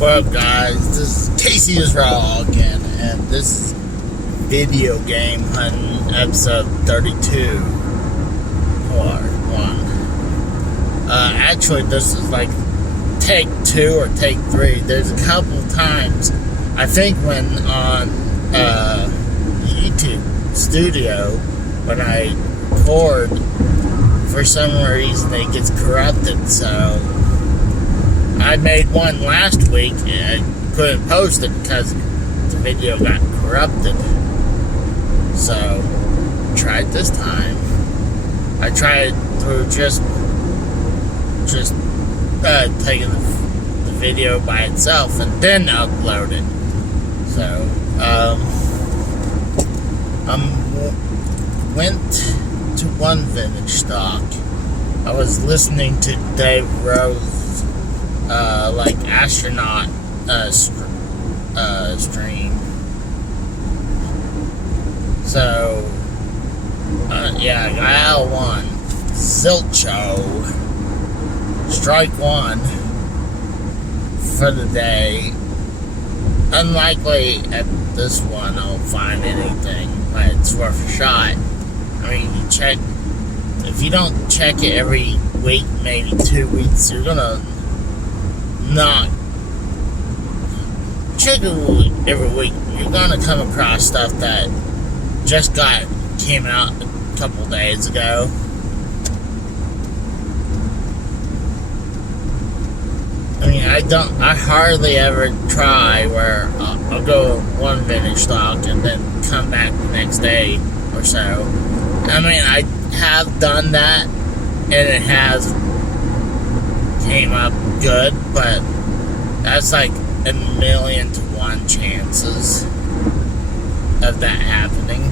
What up, guys? This is Casey is Raw again, and this is Video Game Hunting episode 32, part 1. Actually, this is like take 2 or take 3. There's a couple of times, I think when on YouTube Studio, when I record, for some reason it gets corrupted, so I made one last week and I couldn't post it because the video got corrupted. So, tried this time. I tried through just taking the video by itself and then upload it. So, went to one vintage stock. I was listening to Dave Rose like astronaut stream. So yeah, I got L1 Zilcho strike 1 for the day. Unlikely at this one I'll find anything, but it's worth a shot. I mean, you check, if you don't check it every week, maybe 2 weeks, you're gonna not check it every week. You're gonna come across stuff that just came out a couple days ago. I mean, I hardly ever try where I'll go one vintage stock and then come back the next day or so. I mean, I have done that and it has came up good, but that's like 1,000,000 to 1 chances of that happening,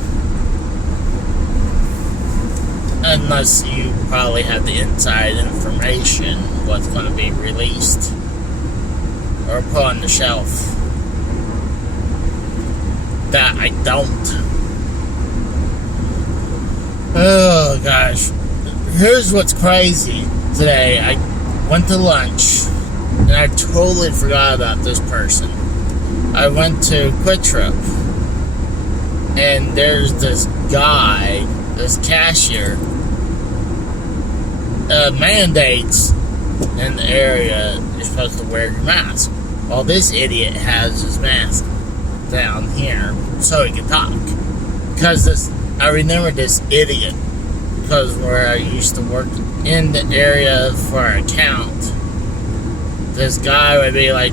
unless you probably have the inside information what's going to be released or put on the shelf. That I don't. Oh gosh, here's what's crazy. Today I went to lunch, and I totally forgot about this person. I went to Quick Trip, and there's this guy, this cashier, mandates in the area you're supposed to wear your mask. Well, this idiot has his mask down here so he can talk. Because I remember this idiot, because where I used to work in the area for our account, this guy would be like,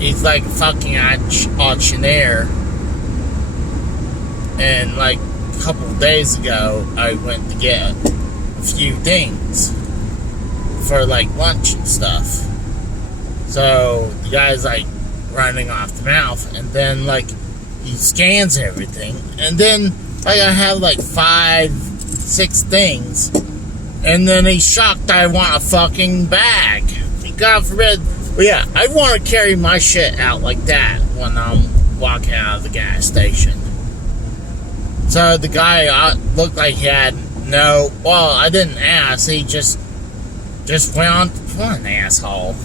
he's like a fucking auctioneer. And like a couple of days ago, I went to get a few things for like lunch and stuff. So the guy's like running off the mouth, and then like he scans everything, and then like I have like 5, 6 things, and then he's shocked I want a fucking bag. God forbid. Well, yeah, I want to carry my shit out like that when I'm walking out of the gas station. So the guy looked like he had no. Well, I didn't ask. He just went on. What an asshole!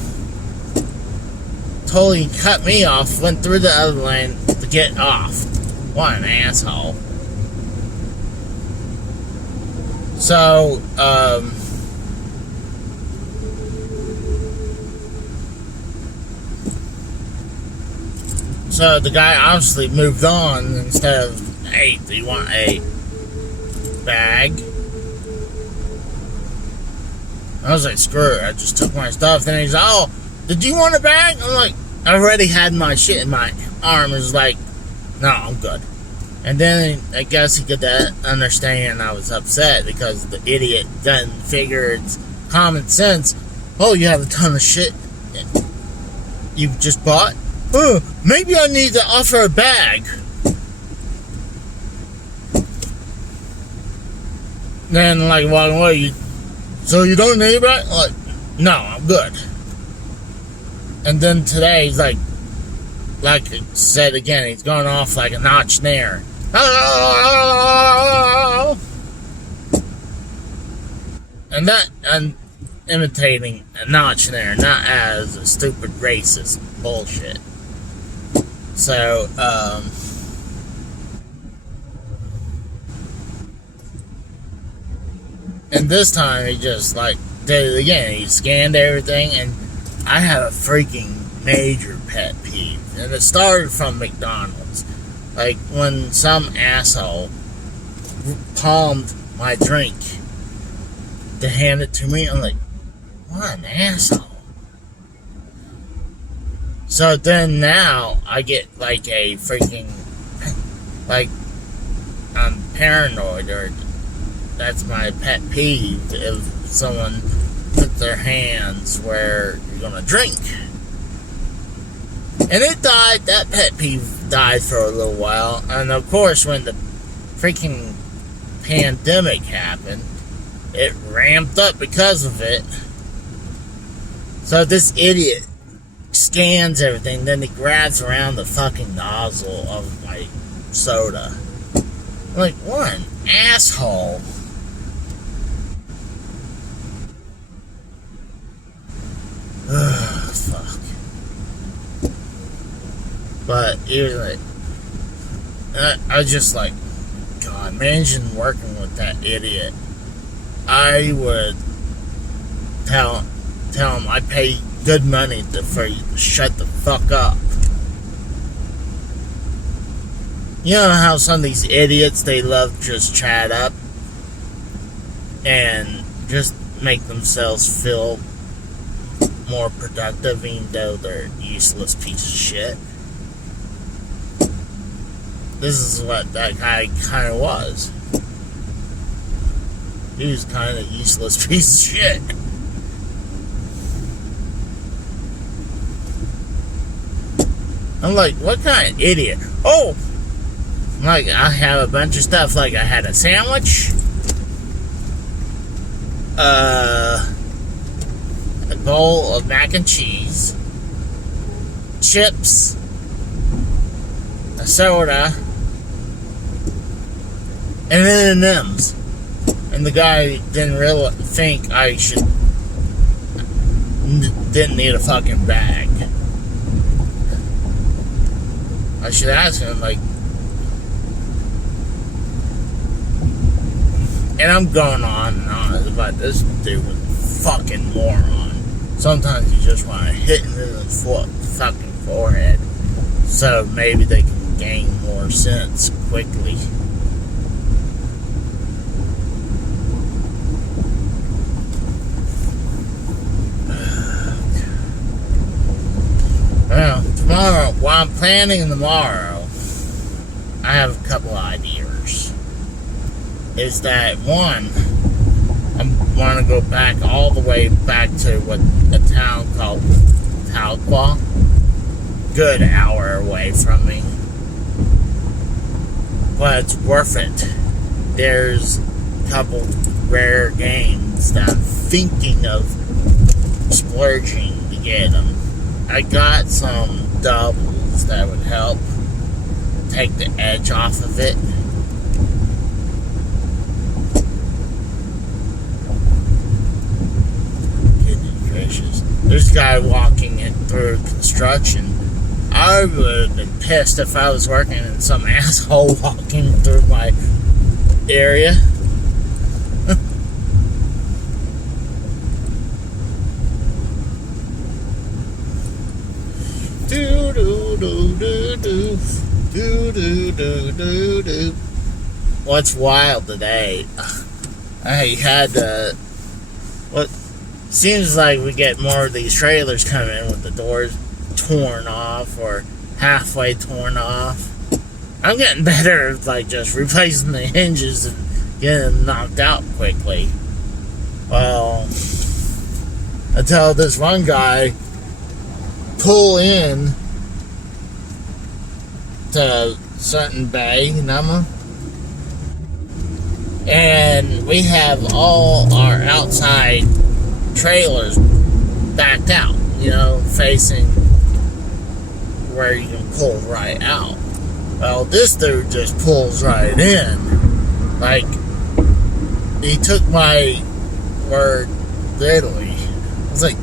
Totally cut me off. Went through the other lane to get off. What an asshole! So, so the guy obviously moved on. Instead of, hey, do you want a bag? I was like, screw it. I just took my stuff. Then he's like, oh, did you want a bag? I'm like, I already had my shit in my arm. It was like, no, I'm good. And then I guess he could understand I was upset because the idiot doesn't figure it's common sense. Oh, you have a ton of shit you just bought? Oh, maybe I need to offer a bag. Then, like, walking away, so you don't need a bag? Like, no, I'm good. And then today, he's like I said again, he's going off like an auctioneer. And imitating a notch there, not as a stupid racist bullshit. So, and this time he just like did it again. He scanned everything, and I have a freaking major pet peeve. And it started from McDonald's. Like when some asshole palmed my drink to hand it to me, I'm like, what an asshole. So then now I get like a freaking, like, I'm paranoid, or that's my pet peeve, if someone puts their hands where you're gonna drink. And it died, that pet peeve died for a little while. And of course, when the freaking pandemic happened, it ramped up because of it. So this idiot scans everything, then he grabs around the fucking nozzle of my soda. I'm like, what an asshole. Ugh, fuck. But even like, I was just like, God, imagine working with that idiot. I would tell him I pay good money for you to shut the fuck up. You know how some of these idiots, they love to just chat up and just make themselves feel more productive, even though they're a useless piece of shit. This is what that guy kind of was. He was kind of a useless piece of shit. I'm like, what kind of idiot? Oh! Like, I have a bunch of stuff. Like, I had a sandwich, a bowl of mac and cheese, chips, a soda, and M&M's. And the guy didn't really think I didn't need a fucking bag. I should ask him, like, and I'm going on and on about this dude was a fucking moron. Sometimes you just want to hit him in the fucking forehead, so maybe they can gain more sense quickly. Well, tomorrow, what I'm planning tomorrow, I have a couple ideas. Is that one, I want to go back all the way back to a town called Tahlequah. Good hour away from me. But it's worth it. There's a couple rare games that I'm thinking of splurging to get them. I got some doubles that would help take the edge off of it. Goodness gracious. There's a guy walking in through construction. I would have been pissed if I was working and some asshole walking through my area. Do do do do do do do do do do. What's wild today? I had what seems like we get more of these trailers coming in with the doors torn off or halfway torn off. I'm getting better at like just replacing the hinges and getting them knocked out quickly. Well, I tell this one guy pull in to Sutton Bay, and we have all our outside trailers backed out, facing where you can pull right out. Well, this dude just pulls right in. Like, he took my word literally. It's like,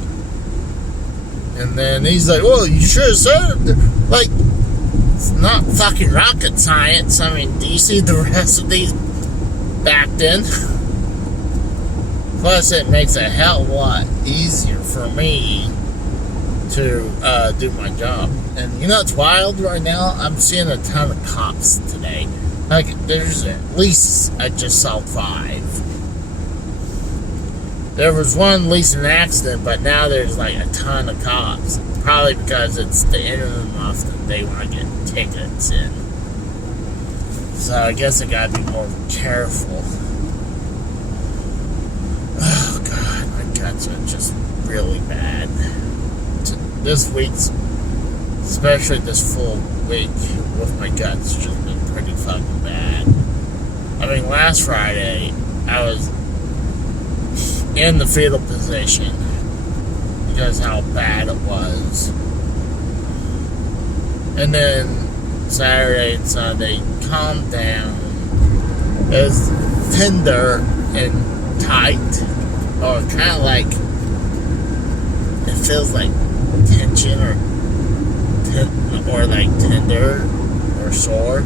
and then he's like, well, you sure, sir? Like, it's not fucking rocket science. I mean, do you see the rest of these backed in? Plus, it makes a hell of a lot easier for me to do my job. And you know what's wild right now? I'm seeing a ton of cops today. Like, there's at least, I just saw 5. There was one, at least an accident, but now there's like a ton of cops. Probably because it's the end of the month that they want to get tickets in. So I guess I gotta be more careful. Oh God, my guts are just really bad. This week's, especially this full week with my guts, just been pretty fucking bad. I mean, last Friday, I was in the fetal position because how bad it was. And then Saturday and Sunday, calmed down. It was tender and tight, or kind of like, it feels like tension or like tender or sore.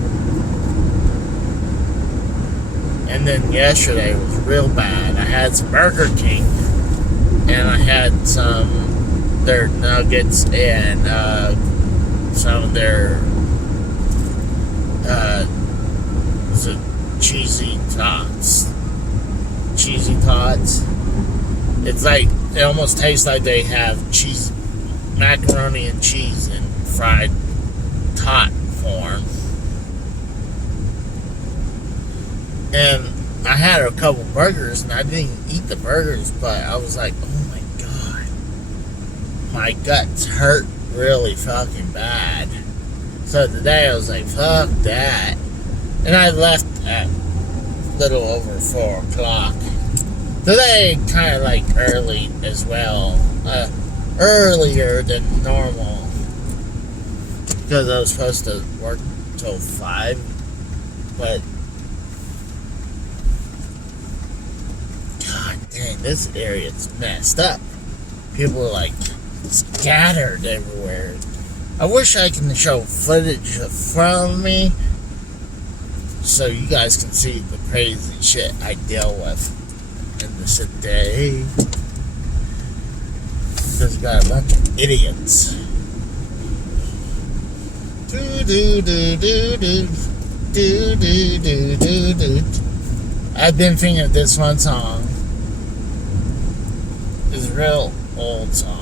And then yesterday was real bad. I had some Burger King, and I had some their nuggets and some of their was it cheesy tots. Cheesy tots. It's like, it almost tastes like they have cheese, macaroni and cheese in fried tot form. And I had a couple burgers, and I didn't eat the burgers, but I was like, oh my God, my guts hurt really fucking bad. So today I was like, fuck that. And I left at a little over 4 o'clock. Today, kind of like early as well. Earlier than normal. Because I was supposed to work till 5. But God dang, this area's messed up. People are like scattered everywhere. I wish I can show footage from me so you guys can see the crazy shit I deal with in the city. Because you got a bunch of idiots. I've been thinking of this one song. It's a real old song.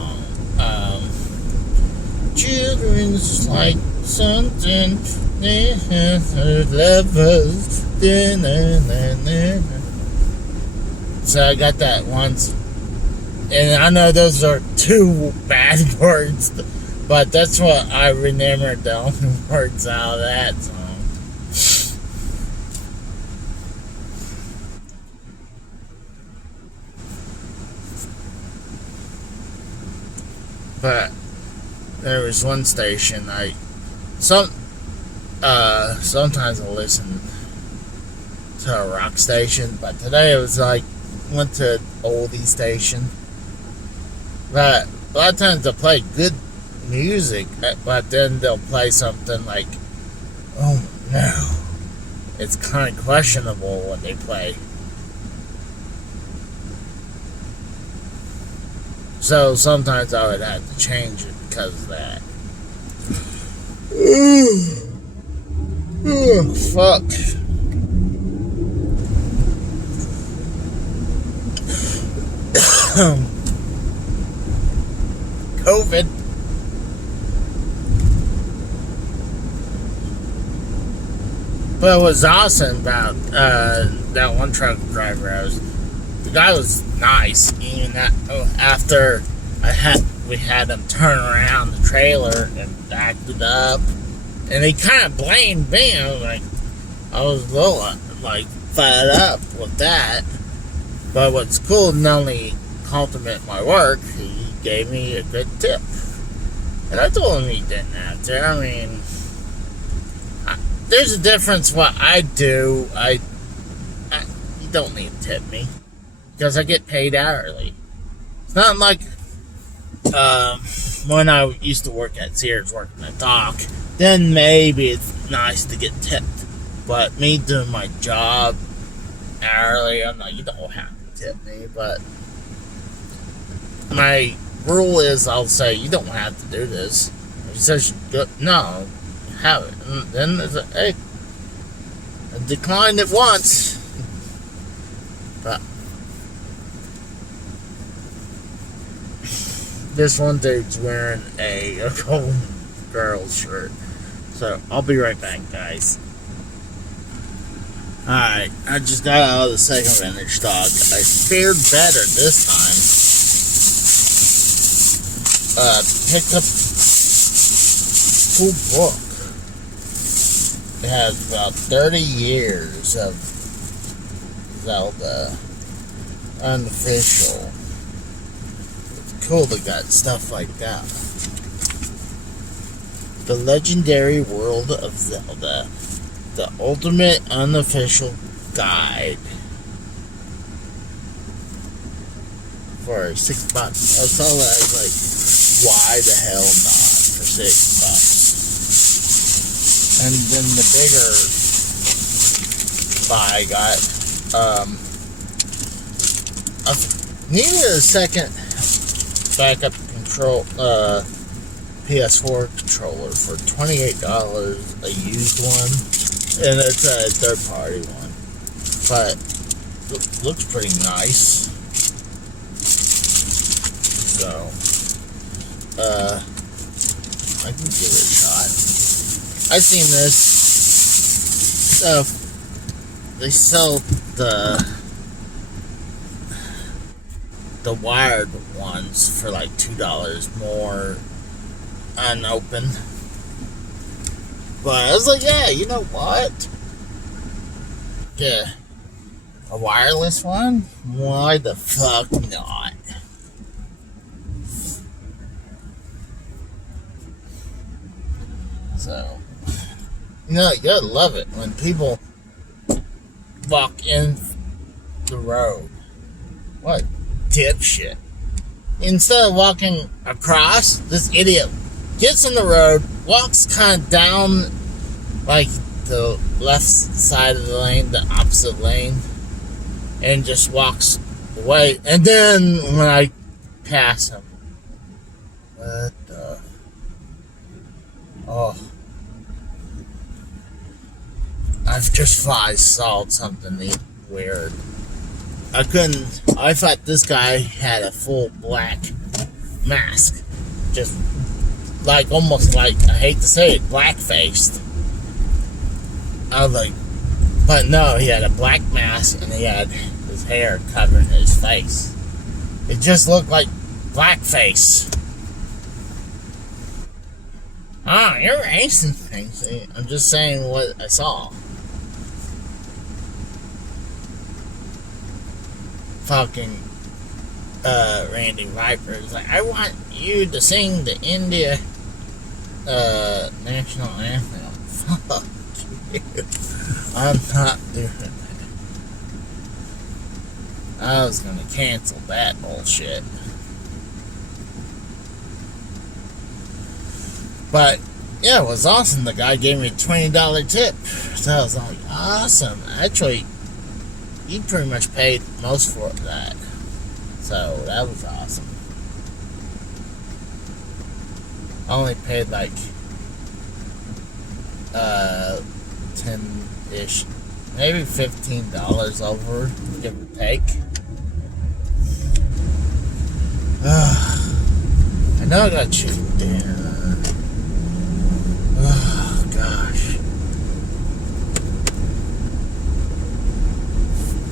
Children's like something lovers. So I got that once, and I know those are 2 bad words, but that's what I remembered the only words out of that song. But there was one station sometimes I listen to a rock station, but today it was like, went to an oldie station. But a lot of times they'll play good music, but then they'll play something like, oh no, it's kind of questionable what they play. So sometimes I would have to change it because of that. Oh, fuck. COVID. But what was awesome about that one truck driver, the guy was nice. Even after we had him turn around the trailer and acted up, and he kind of blamed me. I was a little like fed up with that. But what's cool, not only compliment my work, he gave me a good tip. And I told him he didn't have to. I mean, there's a difference what I do. You don't need to tip me because I get paid hourly. It's not like when I used to work at Sears, working the dock, then maybe it's nice to get tipped. But me doing my job hourly, I'm like, you don't have to tip me. But my rule is, I'll say, you don't have to do this. If he says, no, have it. And then it's like, hey, I declined it once. But this one dude's wearing a Golden Girls shirt. So, I'll be right back, guys. Alright, I just got out of the second vintage stock. I fared better this time. Picked up a cool book. It has about 30 years of Zelda unofficial. It's cool they got stuff like that. The Legendary World of Zelda. The ultimate unofficial guide. For $6. I saw that as like, why the hell not for $6? And then the bigger buy got needed a second backup control PS4 controller for $28, a used one, and it's a third party one, but it looks pretty nice. So I can give it a shot. I've seen this stuff. They sell the wired ones for like $2 more unopened. But I was like, yeah, you know what? Yeah, a wireless one? Why the fuck not? So, you know, you gotta love it when people walk in the road. What dipshit. Instead of walking across, this idiot gets in the road, walks kind of down like the left side of the lane, the opposite lane, and just walks away. And then when I pass him, what the? Oh. I've just saw something weird. I thought this guy had a full black mask. Just like, almost like, I hate to say it, black-faced. I was like, but no, he had a black mask and he had his hair covering his face. It just looked like blackface. Ah, you're racist things. I'm just saying what I saw. Fucking Randy Viper is like, I want you to sing the India national anthem. Fuck you. I'm not doing that. I was gonna cancel that bullshit. But yeah, it was awesome. The guy gave me a $20 tip. So I was like, awesome. Actually, he pretty much paid most for that. So that was awesome. I only paid like 10-ish, maybe $15 over, give or take. I know I got you dinner. Oh gosh.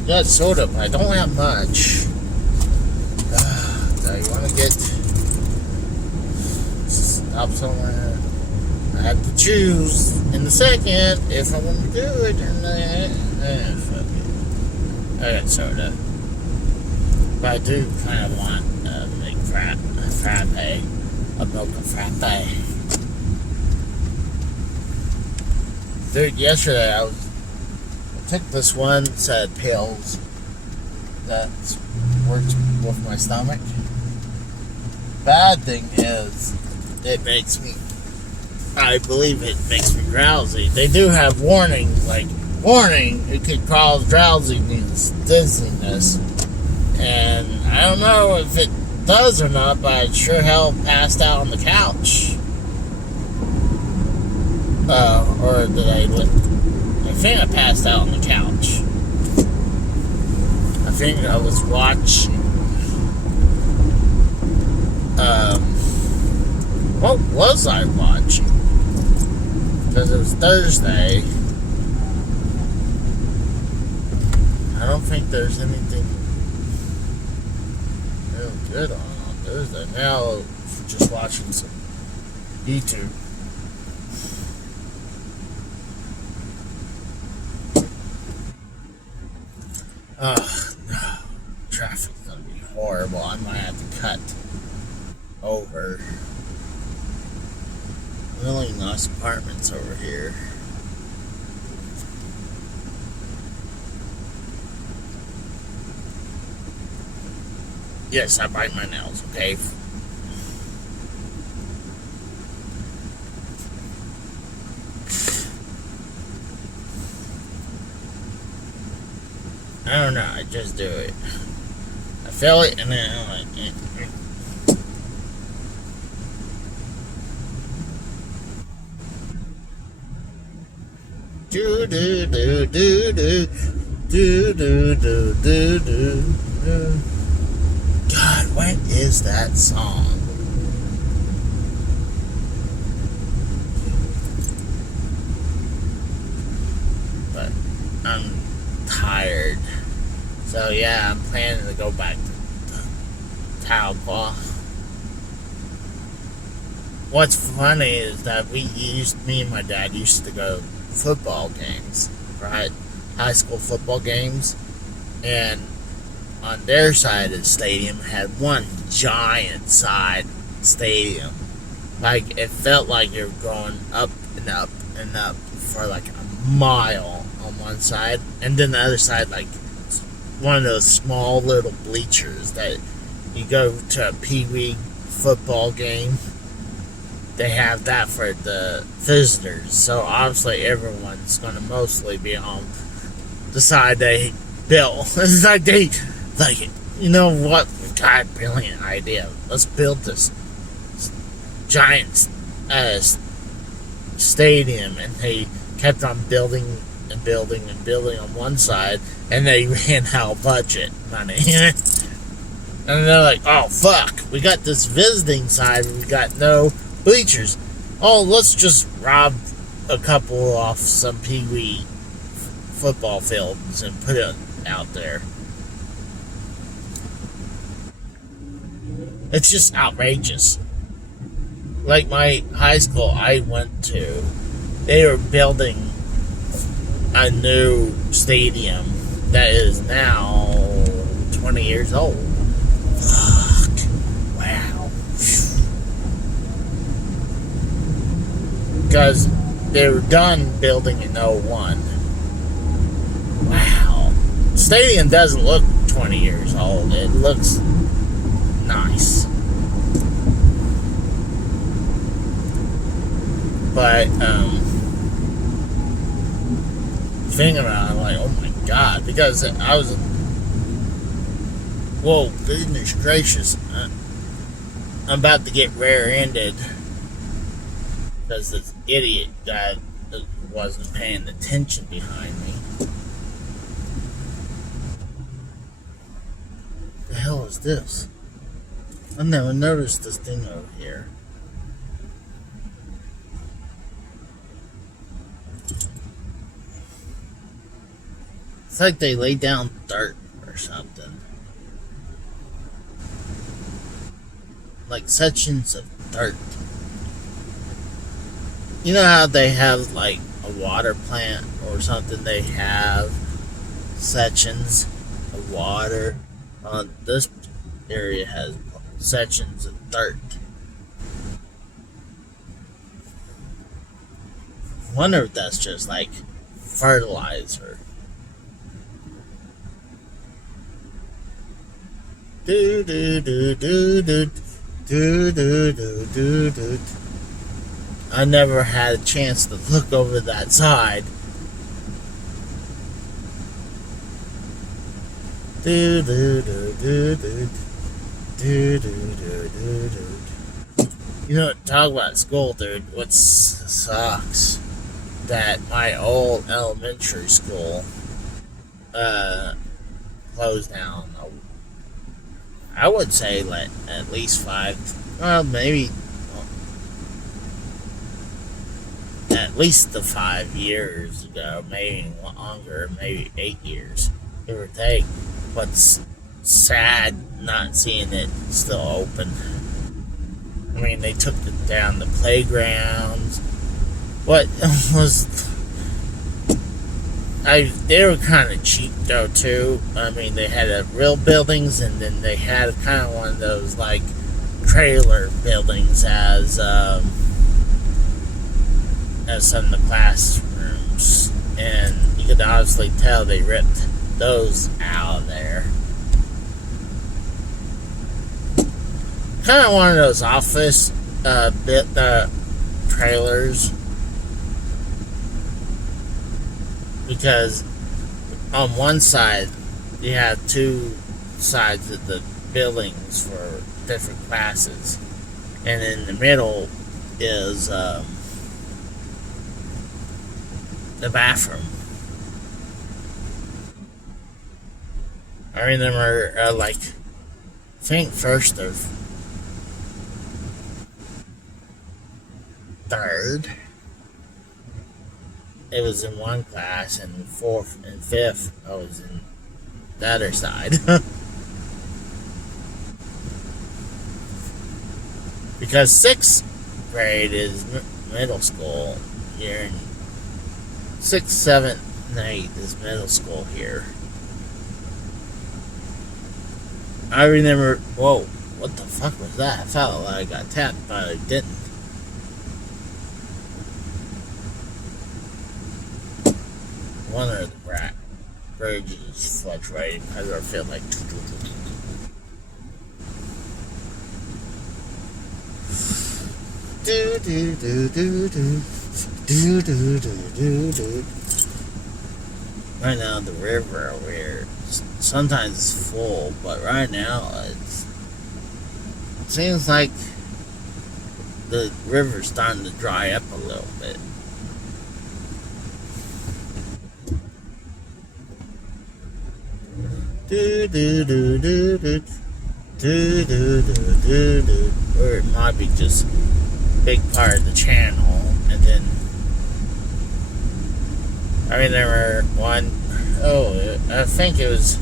Yeah, sort of. I don't have much. So you want to get stop somewhere? I have to choose in the second if I want to do it, and then fuck it. I got soda, but I do kind of want a big frappe, a mocha frappe. Dude, yesterday I took this one set of pills that works with my stomach. bad thing is, I believe it makes me drowsy. They do have warnings, like, warning, it could cause drowsiness, dizziness. And I don't know if it does or not, but I sure hell passed out on the couch. Or did I think I passed out on the couch. I think I was watching, what was I watching? Because it was Thursday. I don't think there's anything real good on Thursday. Now, just watching some YouTube. No. Traffic's gonna be horrible. I might have to cut over. Really nice apartments over here. Yes, I bite my nails, okay? I don't know, I just do it. I feel it and then I'm like, do do do do do do do do do do. God, what is that song? But I'm tired. So yeah, I'm planning to go back to Tahlequah. What's funny is that me and my dad used to go to football games, right? High school football games. And on their side of the stadium had one giant side stadium. Like, it felt like you were going up and up and up for like a mile on one side. And then the other side, like, one of those small little bleachers that you go to a pee-wee football game. They have that for the visitors. So obviously everyone's going to mostly be on the side they built. It's like, you know what? God, brilliant idea. Let's build this giant stadium. And they kept on building and building and building on one side, and they ran out of budget money. And they're like, oh fuck, we got this visiting side and we got no bleachers. Oh, let's just rob a couple off some pee-wee football fields and put it out there. It's just outrageous. Like my high school I went to, they were building a new stadium that is now 20 years old. Fuck. Wow. Because they were done building in '01. Wow. The stadium doesn't look 20 years old. It looks nice. But, thinking about it, I'm like, oh my god, because I was, whoa, goodness gracious, I'm about to get rear-ended because this idiot guy wasn't paying attention behind me. The hell is this? I never noticed this thing over here. It's like they laid down dirt or something. Like sections of dirt. You know how they have like a water plant or something? They have sections of water. This area has sections of dirt. I wonder if that's just like fertilizer. Do do do do do Do do do do do. I never had a chance to look over that side. Do do do do do do do do do do. You know, talk about school, dude. What sucks that my old elementary school closed down. I would say like at least 5, well, maybe at least the 5 years ago, maybe longer, maybe 8 years, give or take. What's sad not seeing it still open. I mean, they took down the playgrounds. What was? They were kind of cheap though too. I mean, they had real buildings, and then they had kind of one of those like trailer buildings as some of the classrooms, and you could obviously tell they ripped those out of there. Kind of one of those office trailers, because on one side you have 2 sides of the buildings for different classes, and in the middle is the bathroom. I remember, I think first or third, it was in one class, and 4th and 5th, I was in the other side. Because 6th grade is middle school here, and 6th, 7th, and 8th is middle school here. I remember, whoa, what the fuck was that? I felt like I got tapped, but I didn't. One of the bridges is fluctuating because I feel like. Do do do do do do do do do. Right now, the river over here, sometimes it's full, but right now it seems like the river's starting to dry up a little bit. Do do do do do do do do do do. Or it might be just a big part of the channel, and then I remember I think it was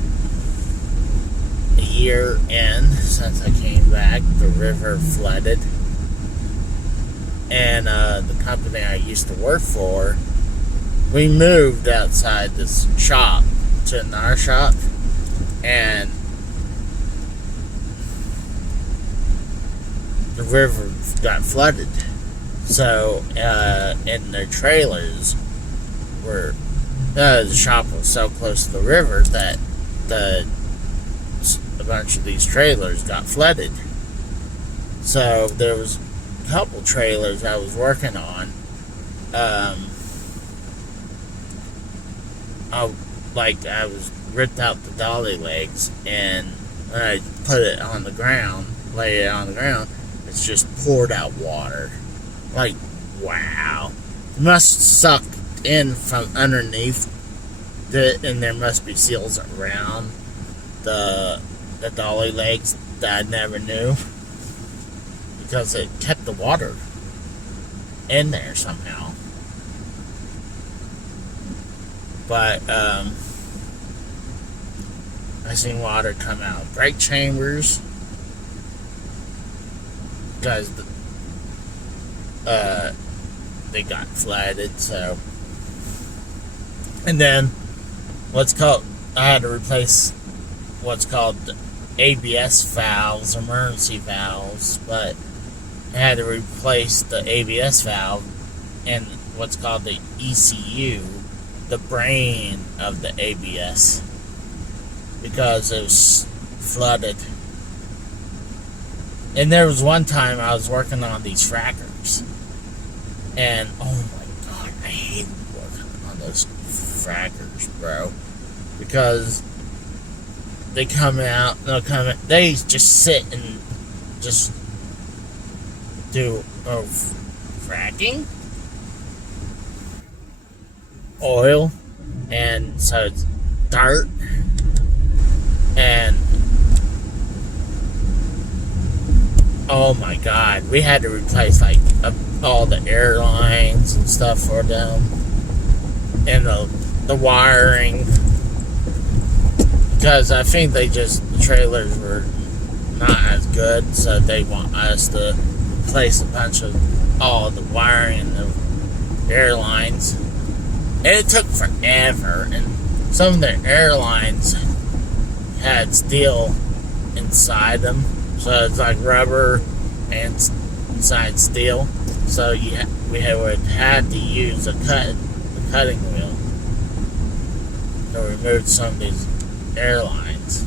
a year in since I came back, the river flooded, and the company I used to work for, we moved outside this shop to another shop, and the river got flooded. So, and their trailers were, the shop was so close to the river that a bunch of these trailers got flooded. So there was a couple trailers I was working on. I was ripped out the dolly legs, and when I put it on the ground, lay it on the ground, it's just poured out water. Like, wow. It must suck in from underneath and there must be seals around the dolly legs that I never knew, because it kept the water in there somehow. But I seen water come out of brake chambers because they got flooded. So, and then I had to replace what's called ABS valves, emergency valves, but I had to replace the ABS valve and what's called the ECU, the brain of the ABS, because it was flooded. And there was one time I was working on these frackers. And, oh my god, I hated working on those frackers, bro. Because they come out, they just sit and just do fracking, oil, and so it's dirt, and oh my god, we had to replace like all the airlines and stuff for them, and the wiring, because I think the trailers were not as good, so they want us to replace a bunch of all the wiring and the airlines. And it took forever, and some of the airlines had steel inside them, so it's like rubber and inside steel. So we had to use a cutting wheel to remove some of these airlines.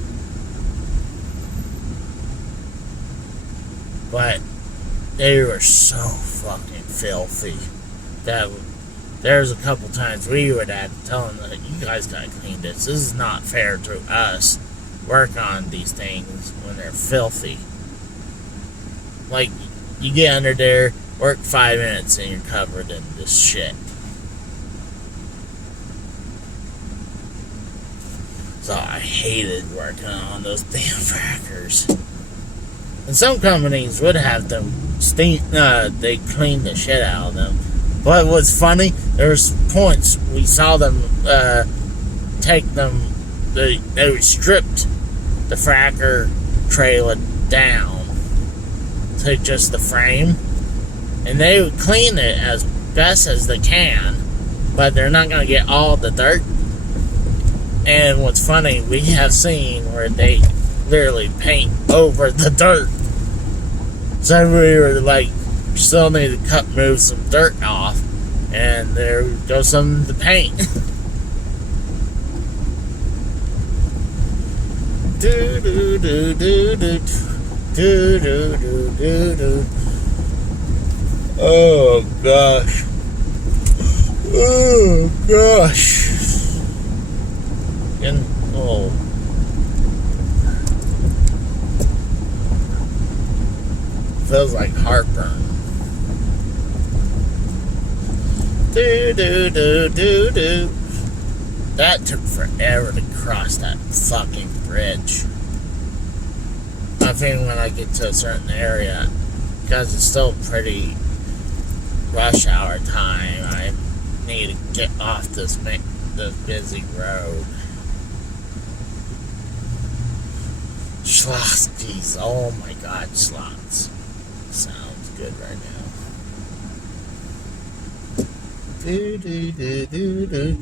But they were so fucking filthy that there's a couple times we would have to tell them that you guys gotta clean this. This is not fair to us. Work on these things when they're filthy. Like, you get under there, work 5 minutes, and you're covered in this shit. So I hated working on those damn frackers. And some companies would have them they clean the shit out of them. But what's funny, there was points we saw them take them. They stripped the fracker trailer down to just the frame, and they would clean it as best as they can, but they're not going to get all the dirt. And what's funny, we have seen where they literally paint over the dirt. So we were like, still need to move some dirt off, and there goes some of the paint. do do do do do do do do do do. Oh gosh. Oh gosh. And oh. Feels like heartburn. Do do do do do. That took forever to cross that fucking bridge. I think when I get to a certain area, because it's still pretty rush hour time, I need to get off this busy road. Schlotzsky's, oh my god, Schlotz. Sounds good right now. Do do do do do.